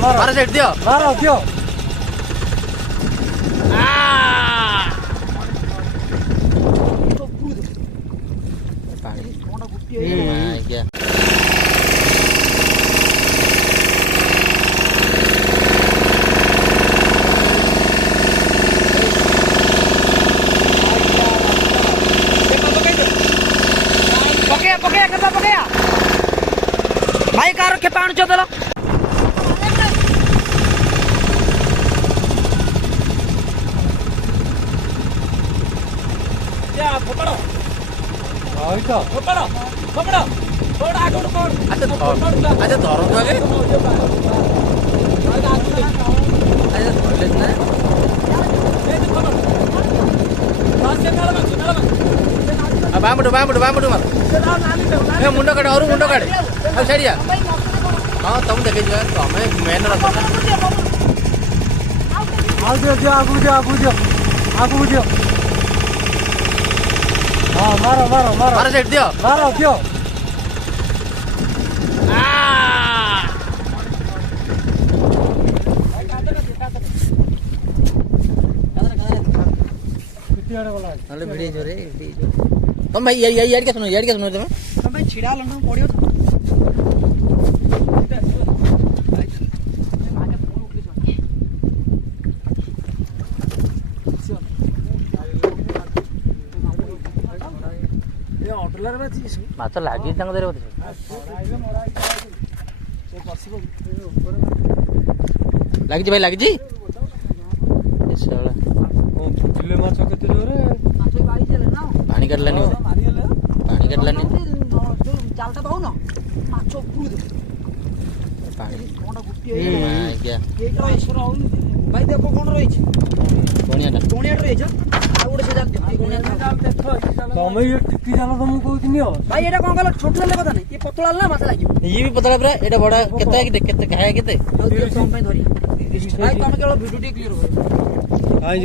मारो सेट दियो मारो दियो पकया भाई कार के पाण चो देला क्या पकड़ो आई तो पकड़ो पकड़ो पकड़ आगो पकड़ अच्छा धरो तो आगे अच्छा धरले ना बामुटू मार ए मुंडो काट और मुंडो काट अब छाड़िया हाँ तुम देखे जो तुम्हें मेन रखो आगू दियो हाँ मारो मारो सेट दियो मारो दियो नले भिड़ी जो रे तुम भाई यार क्या सुनो तुम्हें तुम भाई छिड़ा लो ना पड़ियो माछ लागी तांग देरे बोते लागी भाई लागी किलो माछ केते जोरे पानी काटलानी जालटा पाऊ ना माछ पुरु पानी कोणा गुटी क्या भाई देखो कोण रहिछि कोणियाटा रहिछ आ उडे से जाल कोणिया तमे ये टिक्की जाला तो मु कहतिनी हो भाई एटा कोन गला छोट ले कथा नै ये पतला ना माछ लागियो ये भी पतला पूरा एटा बड़ा केते केते खाया केते भाई तुम पे धरिया भाई तुम केवल वीडियो क्लियर हो आई